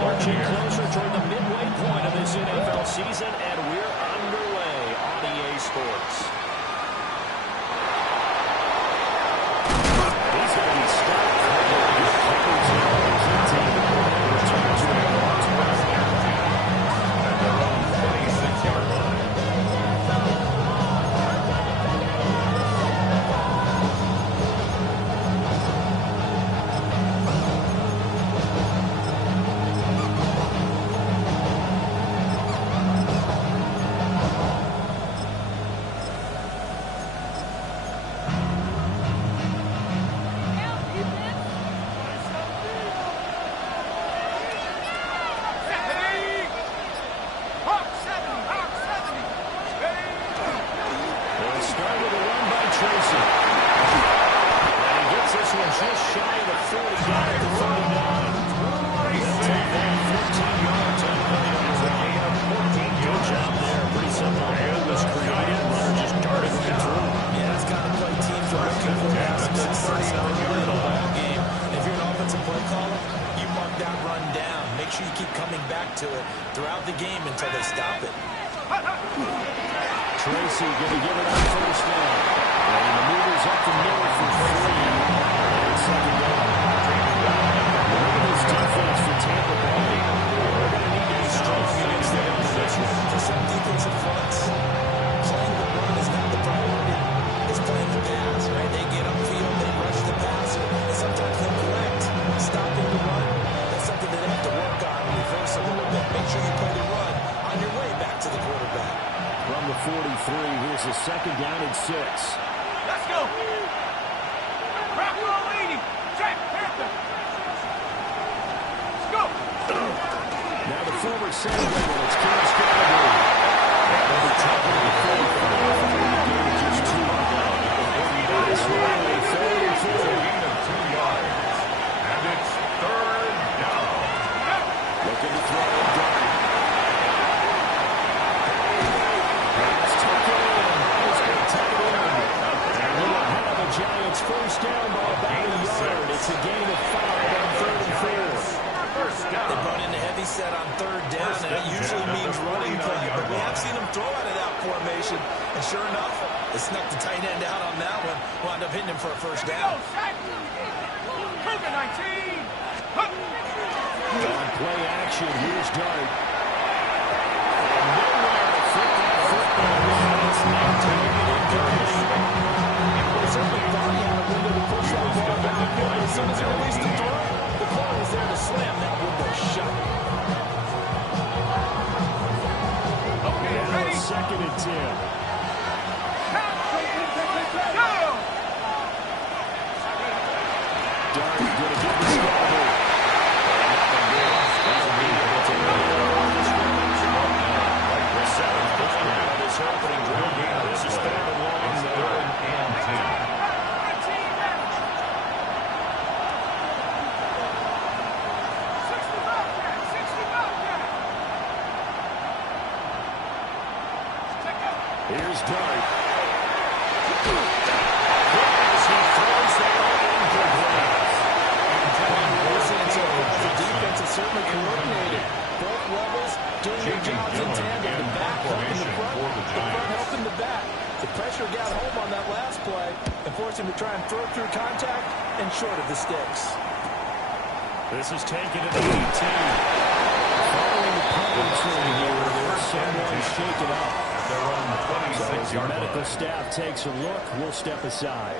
Marching closer toward the midway point of this NFL season, and we're underway on EA Sports. He's going to be stopped. Returns to the Northwest at their own 26-yard line. Tracy going to give it on first down. And the movers up the middle for 3. Second down. Look at this defense for Tampa Bay. They're going to need to be strong against the opposition. For some defensive fronts, playing the run is not the priority. It's playing the pass, right? They get upfield, they rush the passer, and sometimes neglect stopping the run. That's something that they have to work on and reverse a little bit. Make sure you play the run on your way back to the quarterback. From the 43, here's a second down and 6. Let's go. Crack roll 80. Check. Panther. Let's go. Now the former center, it's Cam Scotty. Over top of the 45. Just 2 on down. This one, a 3rd and 4. Gain of 2 yards. And it's 3rd down. Looking to throw it down. Giants first down by about a yard. It's a gain of 5 on 3rd and 4. They brought in a heavy set on 3rd down, and it usually means running play, but we have seen them throw out of that formation, and sure enough, they snuck the tight end out on that one, wound up hitting him for a first down. Cougar 19. On play action, here's Dart. And nowhere to fit that football. It's not taking it incomplete. Certainly thought he had a window to push that ball back, but as soon as he released the throw, the ball was there to slam that window shut. Okay, ready. 2nd and 10. Go. Dart going to get the stopper. This opening drive, this is 3rd and long, 3rd and 10. Here's Dart. As he throws that incomplete. The defense is certainly coordinated. Both levels doing their jobs in tandem. The back helping the front, the front helping the back. The pressure got home on that last play and forced him to try and throw through contact and short of the sticks. This is taken to the 18. Following the punt return here, someone shaken up. Their own 26-yard line. Medical staff takes a look. We'll step aside.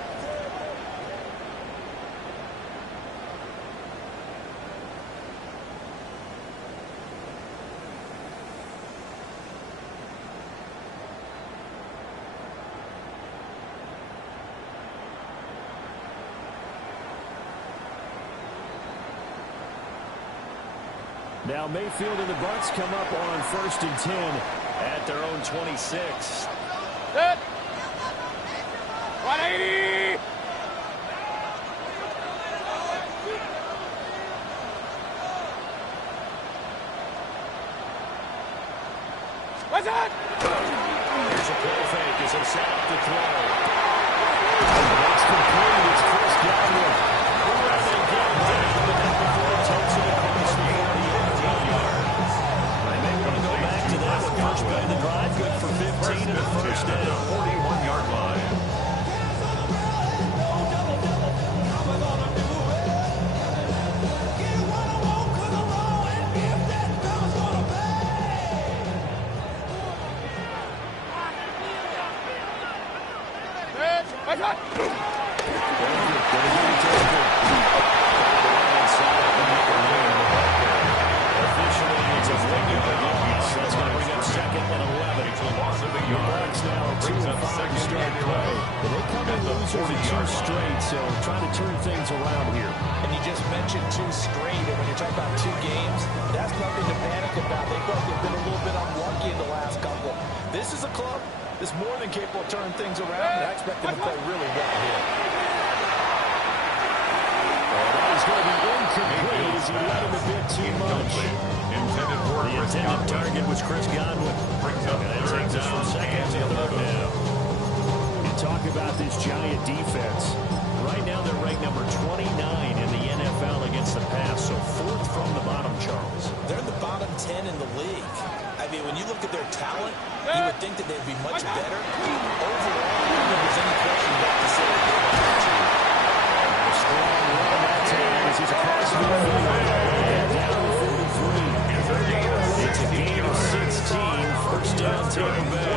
Now Mayfield and the Bucs come up on 1st and 10 at their own 26. Good. 180. What's that? Here's a play fake as as they set up the throw. That's complete. It's Chris Godwin. Where they get down, but not before it takes it across the 40-yard. And they want to go back to that one. First play of the drive, good for 15 and a first down. 41-yard line. So trying to turn things around here. And you just mentioned 2 straight, and when you're talking about 2 games, that's nothing to panic about. They felt they've been a little bit unlucky in the last couple. This is a club that's more than capable of turning things around, and I expect them to play really well here. That is going to be incomplete as he let him a bit too much. The intended target was Chris Godwin. And that takes us from second to third down. You talk about this Giant defense. Right now they're ranked number 29 in the NFL against the pass, so 4th from the bottom, Charles. They're in the bottom 10 in the league. I mean, when you look at their talent, you would think that they'd be much better. Overall, I don't think there's any question about to say that they're number 2. Strong run that time as he's across the field. Down to 43. It's a gain of 16. First down, Tampa Bay.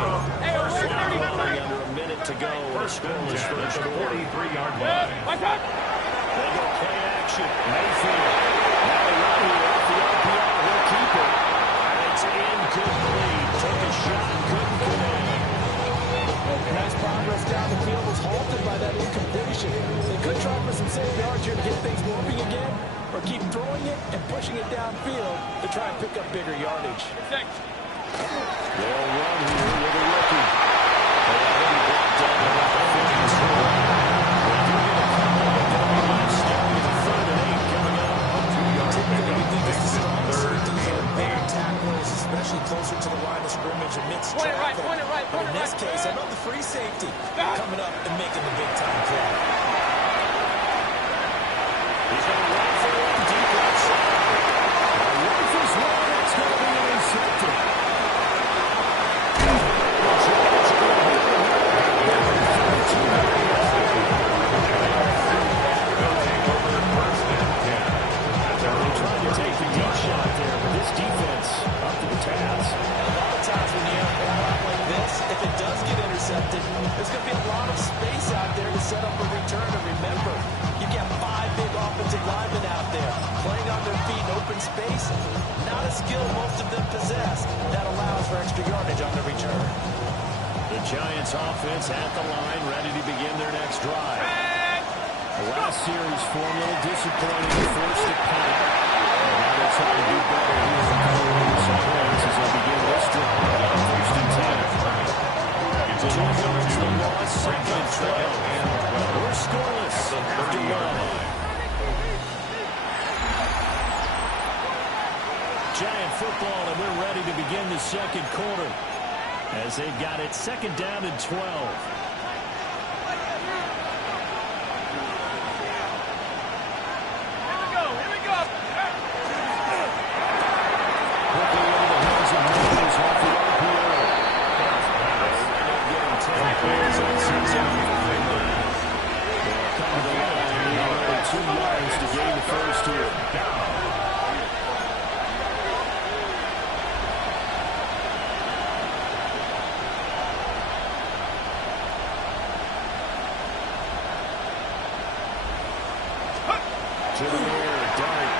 Under a minute to go. Scoreless first quarter. 43-yard line. They go play action. Mayfield. Now right here off the RPO. He'll keep it. And it's incomplete. Took a shot. Couldn't connect. Nice progress down the field was halted by that incompletion. They could try for some safe yards here to get things moving again, or keep throwing it and pushing it downfield to try and pick up bigger yardage. They'll run here with a rookie. They already blocked up about the 50s. They do get a couple of yards. Starting at the 3rd and 8 coming up. Typically, we think it's the strongest safeties are big tacklers, especially closer to the line of scrimmage amidst traffic. But in this case, how about the free safety coming up and making the big-time play? He's going to run for it deep outside. Rifles one. It's going to be intercepted. There's going to be a lot of space out there to set up a return. And remember, you got 5 big offensive linemen out there playing on their feet in open space. Not a skill most of them possess. That allows for extra yardage on the return. The Giants offense at the line, ready to begin their next drive. The last series for them, a little disappointing, forced to punt. And now they're trying to do better here and covering some points as they begin this drive. First and 10. 2 yards the loss, second and 12. We're scoreless after 1. Giant football, and we're ready to begin the second quarter as they've got it 2nd down and 12. To the air, Dart.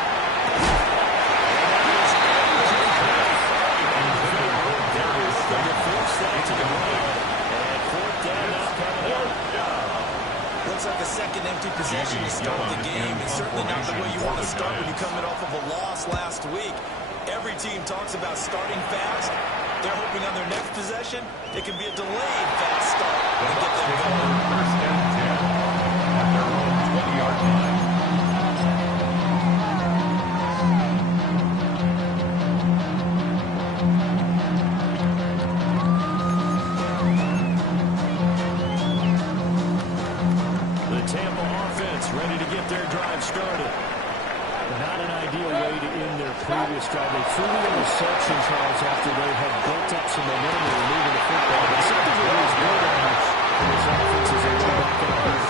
Looks like a second empty possession to start the game. It's certainly not the way you want to start when you're coming off of a loss last week. Every team talks about starting fast. They're hoping on their next possession, it can be a delayed fast start and get them going. First and 10 at their own 20-yard line. ready to get their drive started. Not an ideal way to end their previous drive. They threw the interception, Charles, after they had built up some momentum and moving the football. But something that was good on this offense as they went back out here.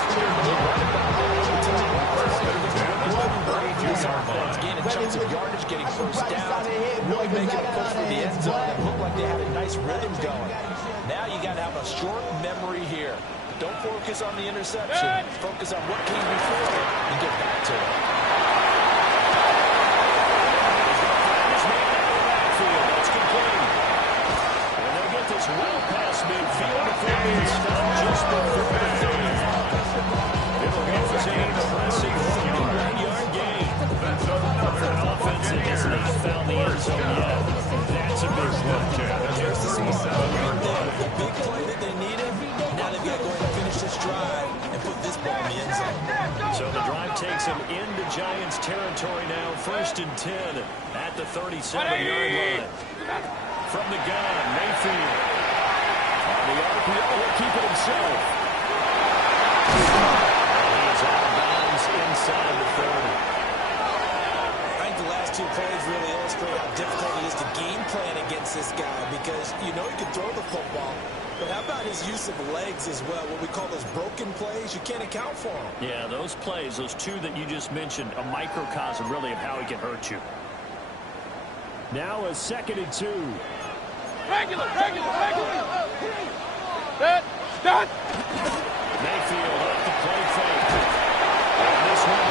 Gaining chunks of yardage, getting first down, really making a push for the end zone. It looked like they had a nice rhythm going. Now you got to have a short memory here. Don't focus on the interception. Focus on what came before it and get back to it. That's complete. And they'll get this well past midfield before being stopped just before the 30. It'll go for an impressive 1-yard gain. An offense that has not found the end zone yet. That's a big play. There's the 7-yard run. The big play that they needed. Now they've got to go ahead and finish this drive and put this ball in the end zone. So the drive takes them into Giants territory now. 1st and 10 at the 37-yard line. From the gun, Mayfield. On the RPO, he'll keep it himself. He's out of bounds inside the 30. I think the last two plays really illustrate how difficult it is to game plan against this guy because you know he can throw the football. But how about his use of legs as well? What we call those broken plays, you can't account for them. Yeah, those plays, those two that you just mentioned, a microcosm really of how he can hurt you. Now a 2nd and 2. Regular. Start. Mayfield up the play fake. And this one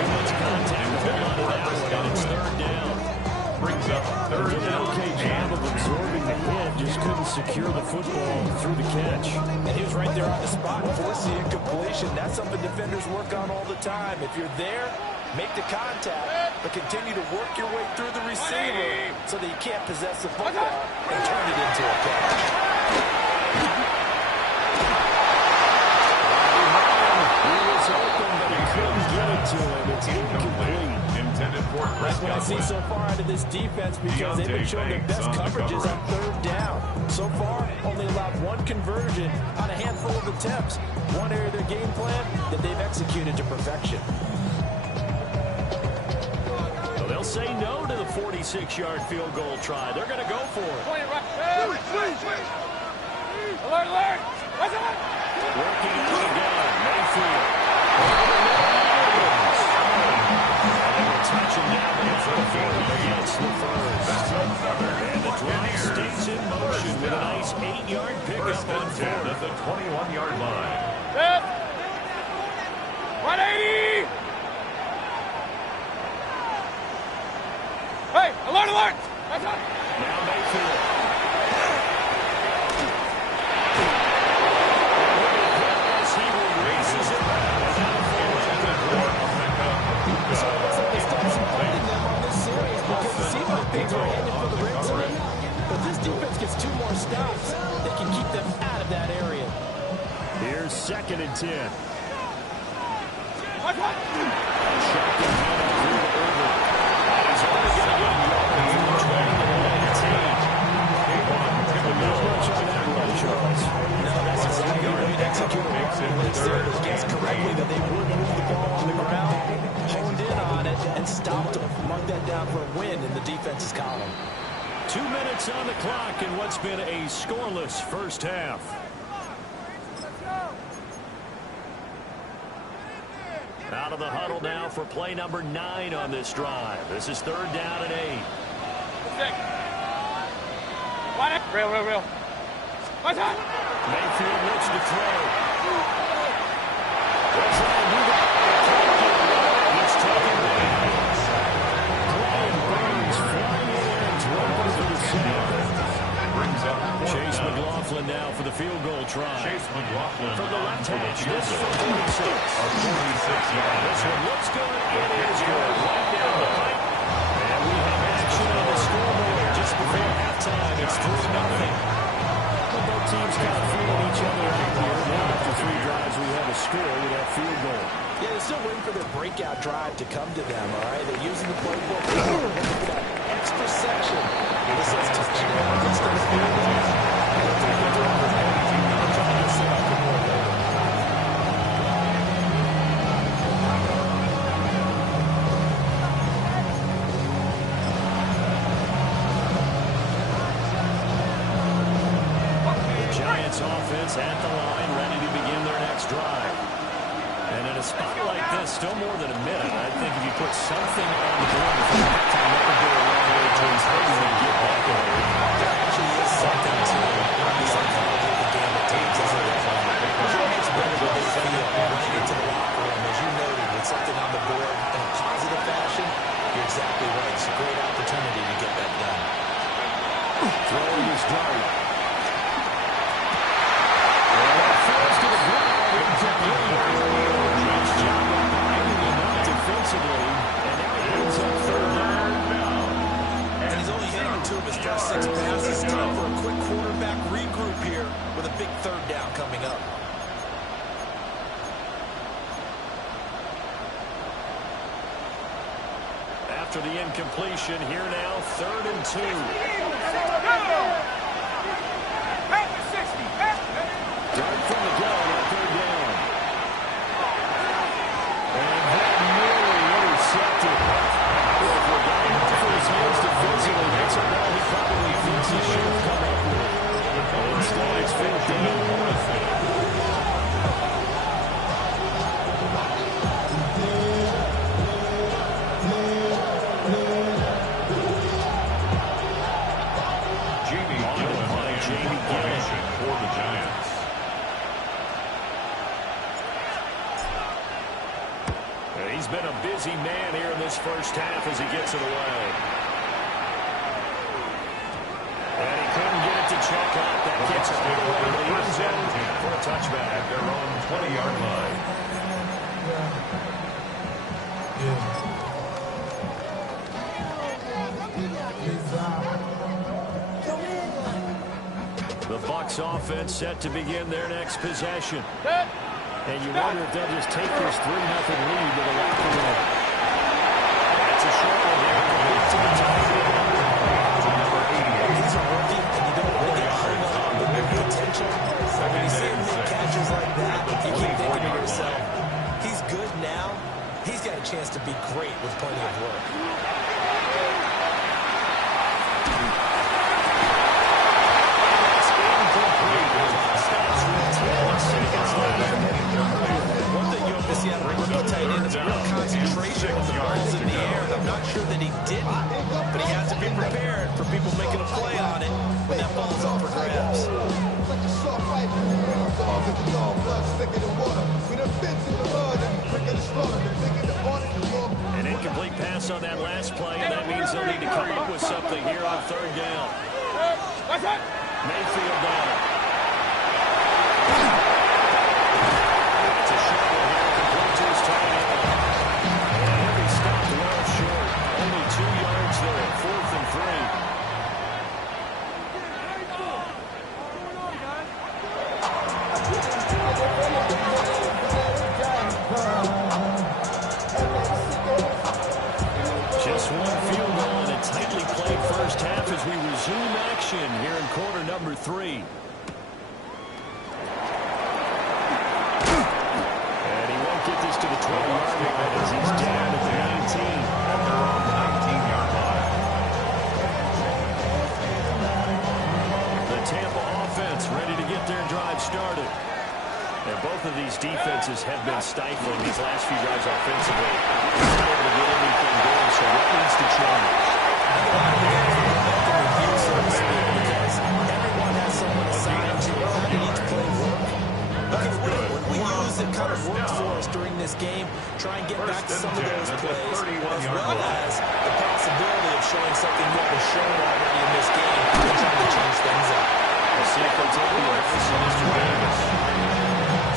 too much contact to hold on to that one, and it's 3rd down. Brings up 3rd Did an down. okay job of absorbing the hit, just couldn't secure the football through the catch. And he was right there on the spot, forcing incompletion. That's something defenders work on all the time. If you're there, make the contact, but continue to work your way through the receiver so that you can't possess the football and turn it into a catch. He was open, but he couldn't get it to him. It's incomplete. Intended for That's what I see so far out of this defense because they've been showing their best coverages on 3rd down. So far, only allowed 1 conversion on a handful of attempts. One area of their game plan that they've executed to perfection. So they'll say no to the 46-yard field goal try. They're going to go for it. Alert. Working out the gun, Mayfield. Touching down there for the 40 against the first. And the drive stays in motion with a nice 8-yard pickup on 4th at the 21-yard line. 180. Hey, alert. That's up. Now Mayfield. As he races it So it looks like they started some fighting them on this series because it seemed like things were headed for the red zone. But this defense gets 2 more stops. They can keep them out of that area. Here's 2nd and 10. Watch. Shotgun handoff through to Irvin. He's only going to get yards from 20 to 19. Not much on that run, Charles. No, that's exactly the way to execute a run. They said it guessed correctly that they would move the ball on the ground, honed in on it, and stopped them. Mark that down for a win in the defense's column. 2 minutes on the clock in what's been a scoreless first half. Out of the huddle now for play number 9 on this drive. This is 3rd down and 8. Real. Watch out. Mayfield looks to throw. They'll try and do that. He's taken down. Brian Burns flying in and dropping to the center. Brings up Chase McLaughlin now for the field goal try. Chase McLaughlin From the left hash, this field for goal. 46. A 46-yard. This one looks good. It is good. Right down the pipe. And we have action on the scoreboard just before halftime. It's 3-0. Both teams kind of feeling each other out here. Now after 3 drives, we have a score with that field goal. Yeah, they're still waiting for their breakout drive to come to them, all right? They're using the playbook. Looking for that extra section. This is touchdown instead of field goal. I don't think they're doing this. They're trying to set up the more later. Bucs offense at the line, ready to begin their next drive. And in a spot like this, still more than a minute, I think if you put something on the board before halftime, that would go a long way towards helping them get back over. There actually is something to the psychology of the game at times, isn't it? How much better do they feel running into the locker room, as you noted, with something on the board in a positive fashion? You're exactly right. It's a great opportunity to get that done. Throwing his dart. And that falls to the ground. Nice job of binding him up defensively. And now he ends up third down. And he's only hit on 2 of his first 6 passes. Time for a quick quarterback regroup here with a big third down coming up. After the incompletion, here now, 3rd and 2. Dart from the gun on 3rd down. And that nearly intercepted. Well, if we're getting off of his hands defensively, that's a ball he probably thinks he should have come up with. But instead, it's 4th down. He's been a busy man here in this first half as he gets it away. And he couldn't get it to check up. That gets it away to the end zone for a touchback at their own 20-yard line. The Bucs offense set to begin their next possession. And you wonder if they'll just take this 3-0 lead to the locker room. That's a short one there. To the top. He's a rookie, and you don't really hang on the potential. When you see him make catches like that, you keep thinking to yourself, he's good now. He's got a chance to be great with plenty of work. One thing you have to see out of a rookie tight end is real concentration when the ball's in the air. And I'm not sure that he didn't, but he has to be prepared for people making a play on it when that ball's up for grabs. An incomplete pass on that last play, and that means they'll need to come up with something here on 3rd down. Mayfield down. It's a short one here, complete to his tight end. And he stopped well short. Only 2 yards there, 4th and 3. Just one field goal and a tightly played first half as we resume action here in quarter number 3. And he won't get this to the 12-yard line as he's down at the 19. At their own 19-yard line. The Tampa offense ready to get their drive started. And both of these defenses have been stifling these last few drives offensively. Not able to get anything going, so what needs to change? Because everyone has someone assigned to how they need to play work. What we use that kind of worked for us during this game, try and get back to some of those plays, as well as the possibility of showing something that was shown already in this game and trying to change things up. We'll see if they'll take the offense on Mr. Davis.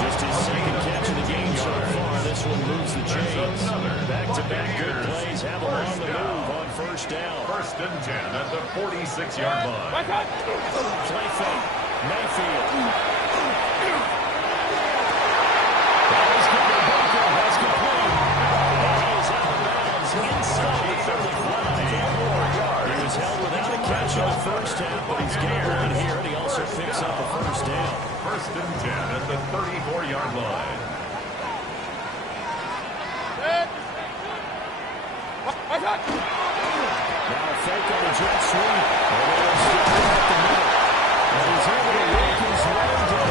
Just his second catch of the game so far. This one moves the chains. Back-to-back good plays have him on the move on 1st down. 1st and 10 at the 46-yard line. Play fake. Mayfield. That is good. Bunker has complete. And he is out of bounds inside the 35. He was held without a catch in the first half, but he's getting one here, and he also picks up a 1st down. 1st and 10 at the 34-yard line. Now a fake on a jet sweep. And they'll stick it at the middle. And he's able to work his way down.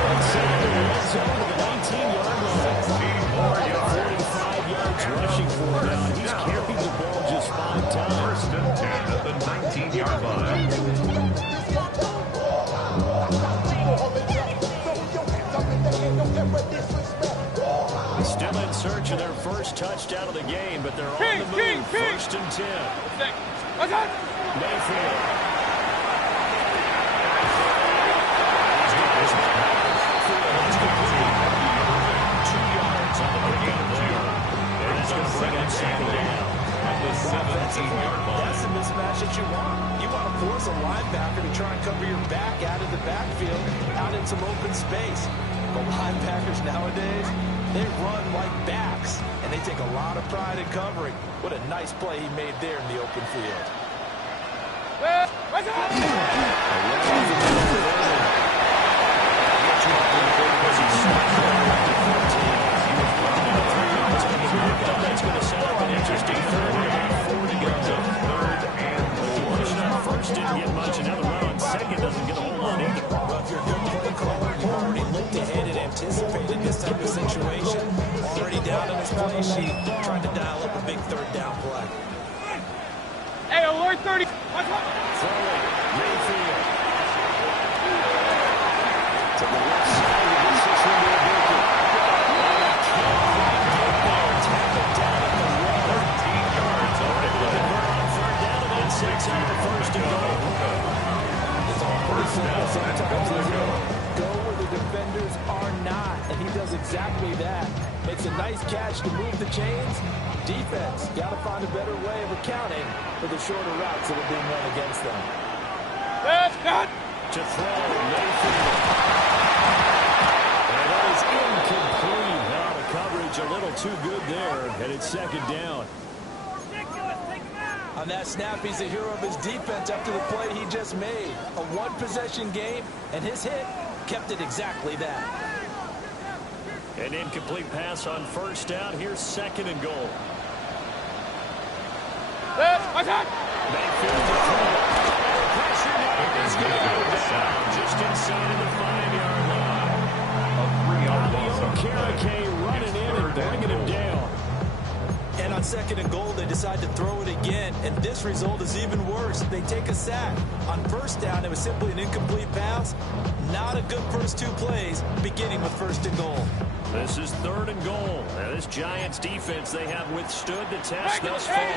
search of their first touchdown of the game, but they're on the move. First and 10. Mayfield. That's the mismatch that you want. You want to force a linebacker to try and cover your back out of the backfield, out in some open space. But linebackers nowadays, they run like backs, and they take a lot of pride in covering. What a nice play he made there in the open field. That's going to set up an interesting third and 4 to go. Third and 4. First didn't get much. Another run on second doesn't get a whole lot either. Well, if you're a good play caller, you already looked ahead and anticipated this type of situation. Already down on his play sheet, trying to dial up a big third down play. Hey, alert 30. Throwing, Mayfield. To the left side, he gets this one to a bookie. Six on the first and goal. It's all pretty simple sometimes, isn't it? Go where the defenders are not, and he does exactly that. Makes a nice catch to move the chains. Defense, got to find a better way of accounting for the shorter routes that are being run against them. To throw, Mayfield. And that is incomplete. Now the coverage a little too good there, and it's second down. On that snap, he's a hero of his defense after the play he just made. A one-possession game, and his hit kept it exactly that. An incomplete pass on first down. Here's second and goal. Mayfield to throw. Pressure now is going to go down just inside of the 5-yard line. A 3-yard loss on Karake running in and bringing him down. And on second and goal, they decide to throw it again, and this result is even worse. They take a sack. On first down, it was simply an incomplete pass. Not a good first two plays, beginning with first and goal. This is third and goal. Now, this Giants defense, they have withstood the test thus far. Play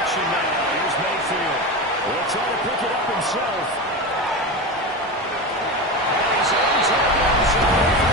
action now. Here's Mayfield. Will try to pick it up himself. And he's into the end zone.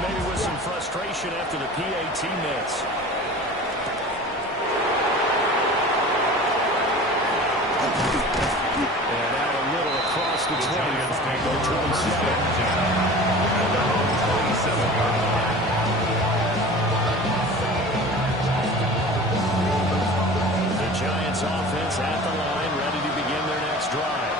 Maybe with some frustration after the PAT miss. And out a little across the 27-yard line. The Giants offense at the line, ready to begin their next drive.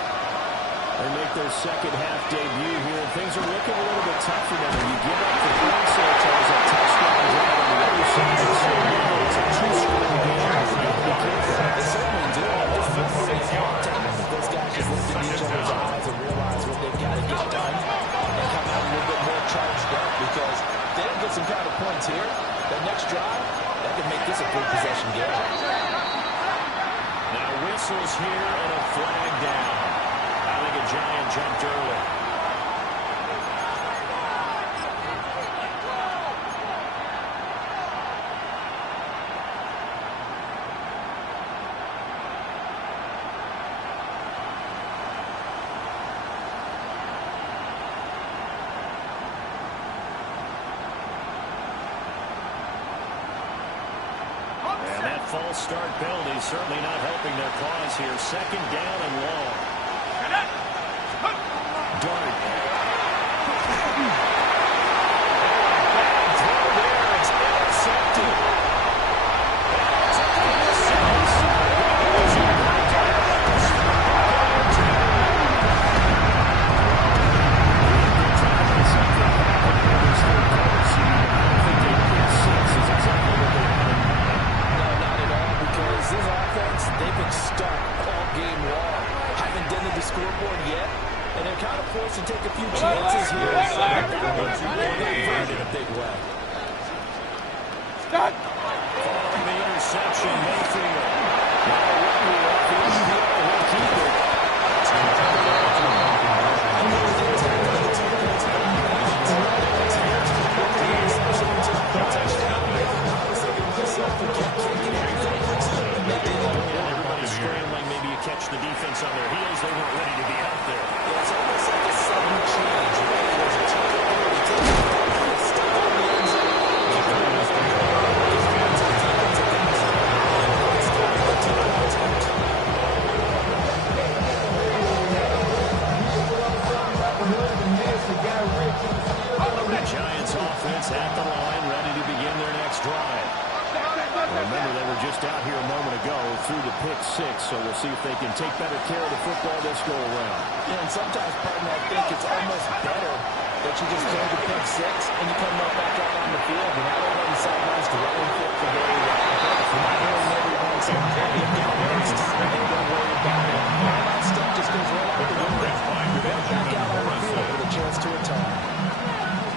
They make their second half debut here, and things are looking a little bit tough for them. You give up the points there, Charles, a touchdown drive on the other side. So now it's a two-score game. They certainly do. Just those guys just look in each other's eyes and realize what they've got to get done and come out a little bit more charged up, because they don't get some kind of points here. That next drive, that can make this a full possession game. Now whistles here and a flag down. I think a Giant jumped early. And that false start penalty certainly not helping their cause here. Second down and long. Dart. Throw there. It's intercepted. scoreboard yet, and they're kind of forced to take a few chances here. In a big way. Stop. Following the interception, Mayfield. Now a runner off the field. He'll keep it. Everybody's scrambling. Maybe you catch the defense on their heels. They weren't ready to be out there. Yeah, it's almost like a sudden change. There's a turnover. They take a step on the end zone. The Giants offense at the line, ready to begin their next drive. Remember, they were just out here a moment ago through the pick six, so we'll see if they can take better care of the football this go-around. Yeah, and sometimes, partner, I think it's almost better that you just throw the pick six and you come right back out on the field and have everybody sidelines dwelling for it for very well. You're not hearing everyone saying, hey, you got next time, and don't worry about it. All that stuff just goes right out the window. You're back out on the field with a chance to retire.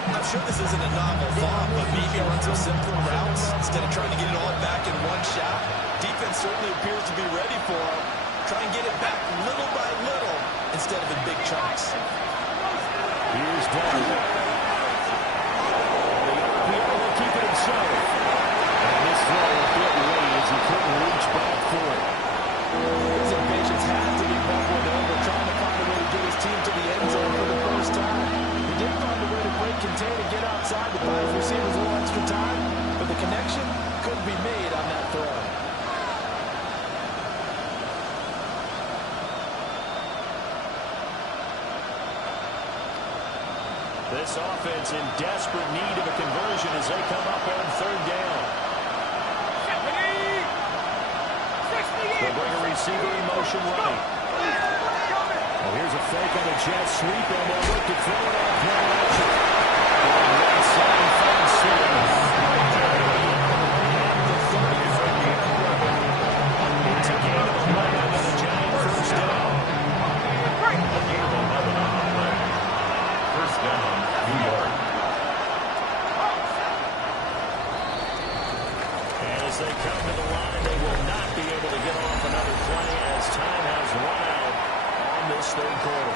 I'm sure this isn't a novel thought, but maybe run some simpler routes instead of trying to get it all back in one shot. Defense certainly appears to be ready for them. Try and get it back little by little instead of in big chunks. Here's Donzo. The RPO will keep it himself. And this throw a bit late as he couldn't reach back for it. His impatience has to be bubbling over, trying to find a way to get his team to the end zone for the first time. He did find a way to break contain and get outside to buy his receivers a little extra time, but the connection couldn't be made on that throw. This offense in desperate need of a conversion as they come up on third down. They'll bring a receiver in motion right. Well, here's a fake on a jet sweep, and they'll look to throw it on play action. Going right side, finds Smith. It's a gain of 11 and a Giant first down. First down, New York. And as they come to the line, they will not be able to get off another play as time has run out on this third quarter.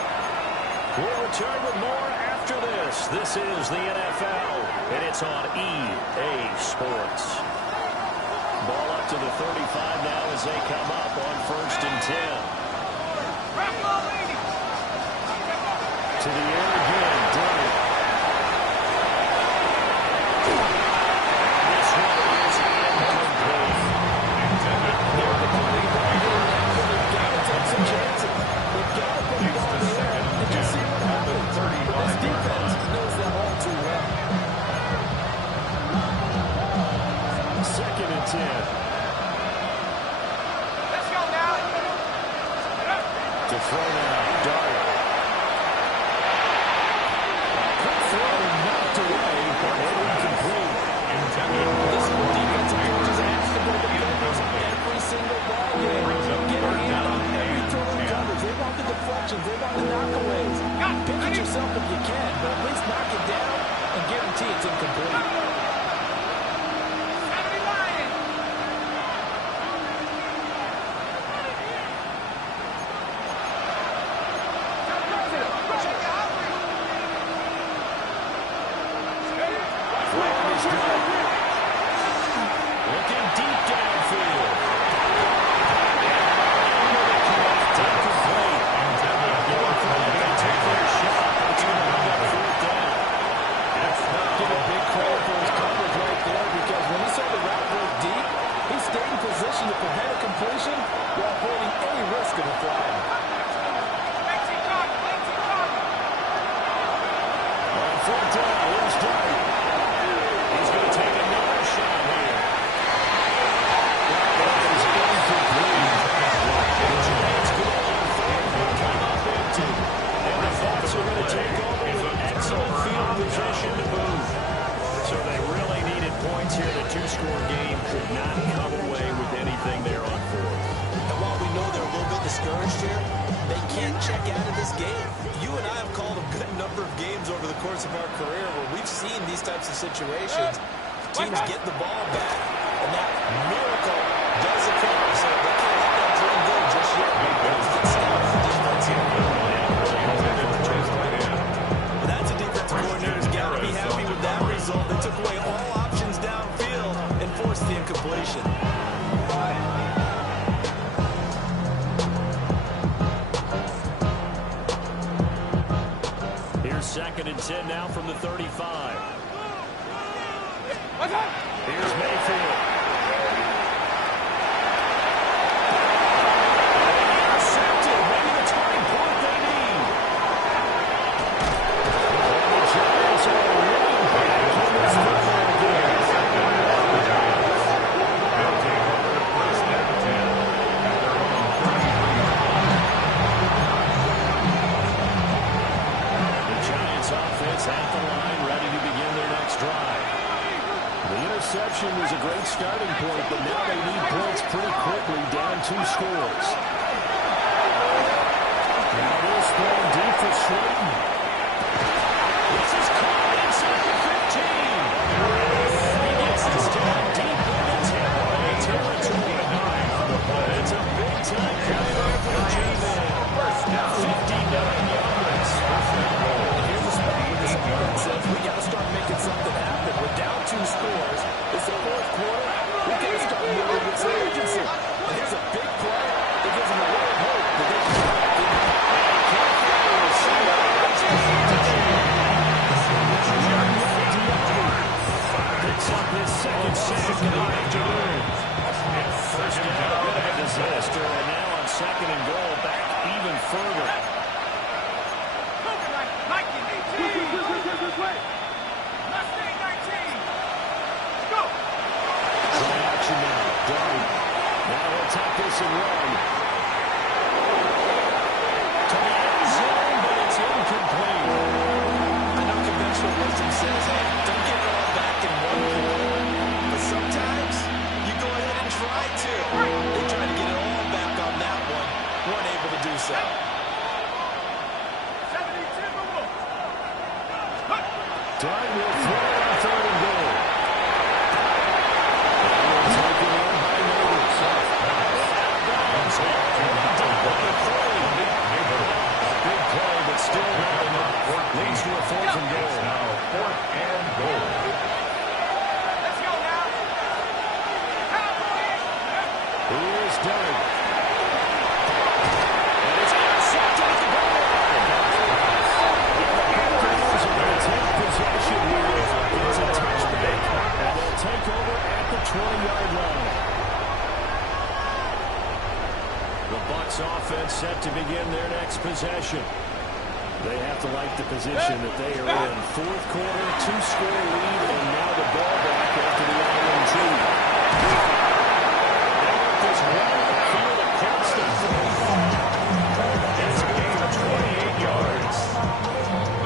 We'll return with more after this. This is the NFL, and it's on EA Sports. Ball up to the 35 now as they come up on 1st and 10. To the air again, Durant. This one is incomplete. They're the point of the ball here now, but they've got to take some chances. They've got to put the ball in the air and just see what happens. But this defense knows them all too well. 2nd and 10. Let's go now. To throw now, Dart. Quick throw knocked away, but incomplete. This is what defensive coaches ask of their defenders every single ball game. Get a hand on every throw in coverage. They want the deflections. They want the knockaways. Pick it yourself if you can, but at least knock it down and guarantee it's incomplete. discouraged here, they can't check out of this game. You and I have called a good number of games over the course of our career where we've seen these types of situations. Teams get the ball back, and that miracle does occur. So they can't let that dream go just yet. Get stout on defense here. But that's a defensive coordinator's got to be happy with that result. They took away all options downfield and forced the incompletion. Second and 10 now from the 35. Here's Mayfield. Intercepted. Maybe the turning point they need. The Giants are running back on this football game. They'll take over the first and 10 at their own 33-yard line. Offense at the line, ready to begin their next drive. The interception was a great starting point, but now they need points pretty quickly, down 2 scores. Now this throw deep for Slayton. This is caught inside the 15. He gets this down deep into territory. It's a big-time comeback for the G-Man. 59 yards. Says we got to start making something happen. We're down 2 scores. It's the 4th quarter. We got to start moving with some urgency. And here's a big play that gives them a little hope that they can come back in. Picks up his second sack in the afternoon. First down, a disaster, and now on second and goal, back even further. Take this and run. To the end zone, but it's incomplete. I know conventional wisdom says, hey, don't get it all back in one quarter. But sometimes you go ahead and try to. They tried to get it all back on that one. Weren't able to do so. Doug will throw on third and goal. Big play, but still not enough. Leads to a 4th and goal. Now 4th and goal. Let's go now. Here's Doug. And it's intercepted at the goal line. The Packers are going to take possession here. It's a touchback, and they'll take over at the 20-yard line. The Bucs offense set to begin their next possession. They have to like the position that they are in. 4th quarter, 2-score lead, and now the ball back after the INT. They want this one field across the field. It's a gain of 28 yards.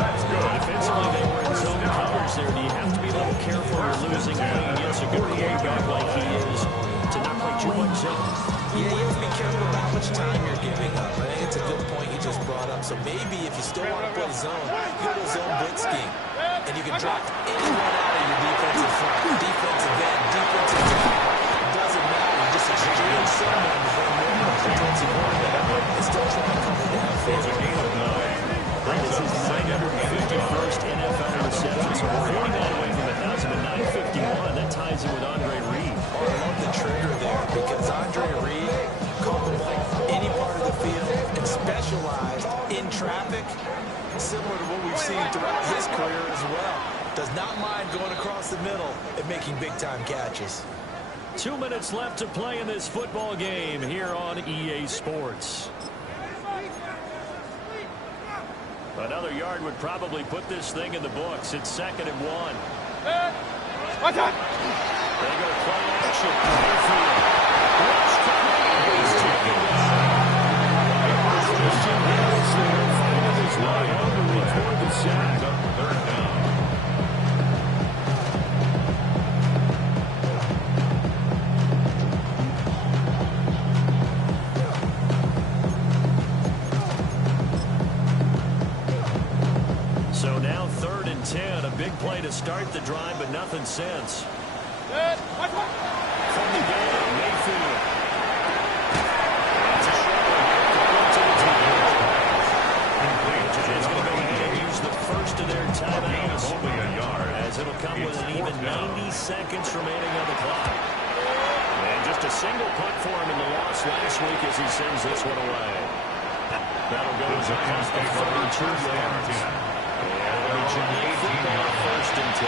That's good. Defensively, they were in zone coverage there. Do you have to be a little careful when you're losing playing against a good quarterback like he is to not play too much zone? Yeah, you have to be careful about how much time you're giving up. I think it's a good point you just brought up. So maybe if you still want to play zone, go to zone blitz scheme. And you can drop anyone out of your defensive front. Defensive end, defensive tackle. It doesn't matter. You just exchange someone to bring more defensive quarterback and still try to cover downfield. It's a gain of 9. This is his 951st NFL reception. So 49 away from 1,000 and 951. That ties him with Andre Reed. Oh, I love the trigger there because Andre Reed caught the ball any part of the field and specialized in traffic, similar to what we've seen throughout his career as well. Does not mind going across the middle and making big-time catches. 2 minutes left to play in this football game here on EA Sports. Another yard would probably put this thing in the books. It's 2nd and 1. Watch out! They go play action. Mayfield. Rush to He's taken down. Christian Harrison finding his way home to record the sack. Up 3rd down. to start the drive, but nothing since. Good. Watch one. From the game, Mayfield. That's a shot. It's going to go ahead and use the first of their timeouts. Only a yard. As it'll come with an even 90 seconds remaining on the clock. And just a single punt for him in the loss last week as he sends this one away. That'll go as a punt of 32 yards. And it'll be Giant football, 1st and 10.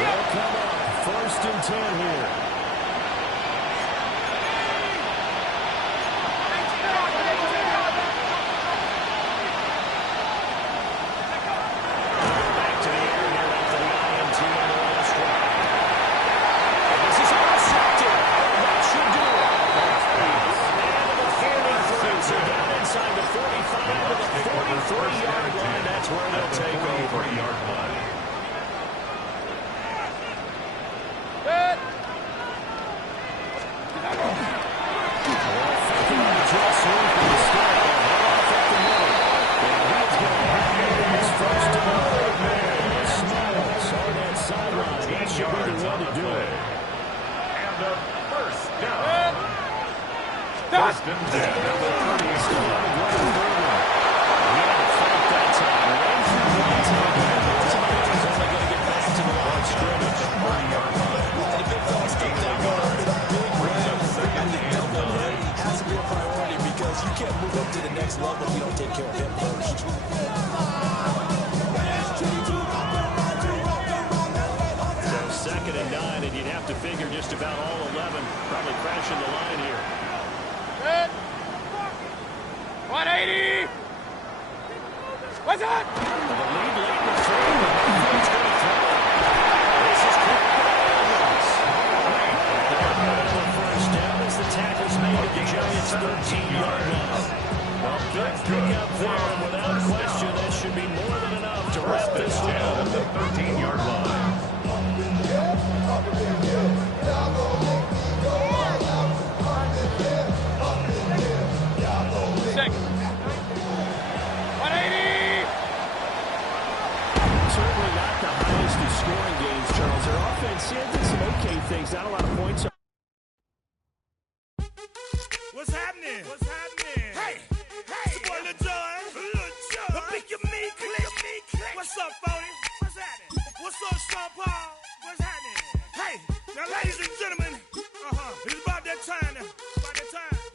They'll come up 1st and 10 here.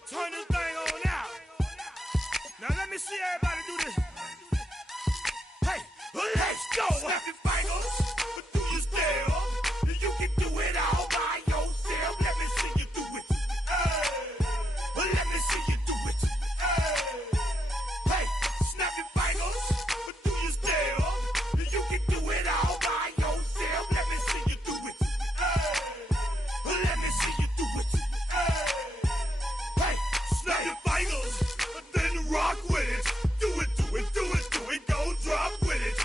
Turn this thing on out. Now let me see everybody.